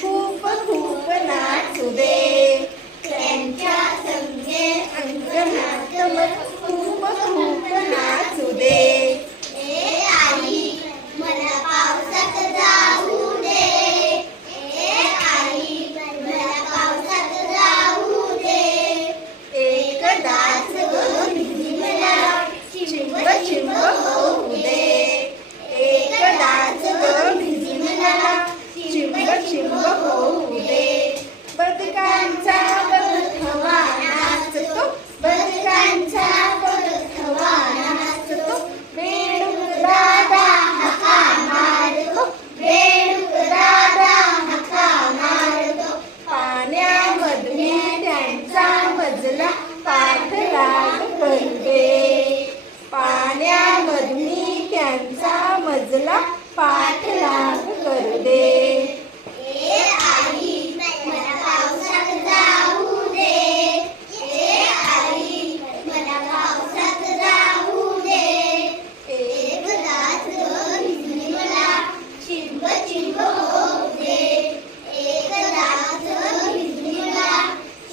खूप खूप नाचू दे. त्यांच्या संगे अंगणात मन खूप खूप नाचू दे. ए आई मला पावसात जाऊ दे. ए आई मला पावसात जाऊ दे. एकदाच भिजी मला चिंब चिंब होऊ दे. एकदाच भिजी मला चिंब चिंब होऊ दे. बदकांचा बदकवा नाचतो. बदकांचा बदकवा नाचतो. बेडूक दादा हाका मारतो. बेडूक दादा हाका मारतो. पाण्यामधून त्यांचा मजला पाठलाग करू दे. पाण्यामधून त्यांचा मजला पाठलाग करू दे. ए आई मला पावसात जाऊ दे. ए आई मला पावसात जाऊ दे. एकदाच भिजली मला चिंब चिंब होऊ दे. एकदाच भिजली मला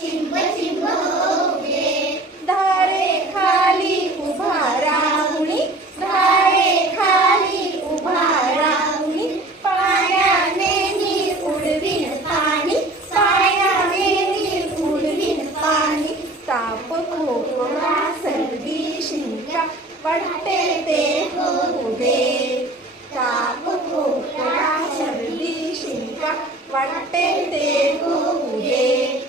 चिंब चिंब होऊ दे. धारेखाली उभा राहुणी. धारेखाली उभा राहुणी. पायाने मी उडवीन पाणी. पायाने मी उडवीन पाणी. ताप खोकला सर्दी शिंका वाटते ते होऊ दे. ताप खोकला सर्दी शिंका वाटते ते होऊ दे.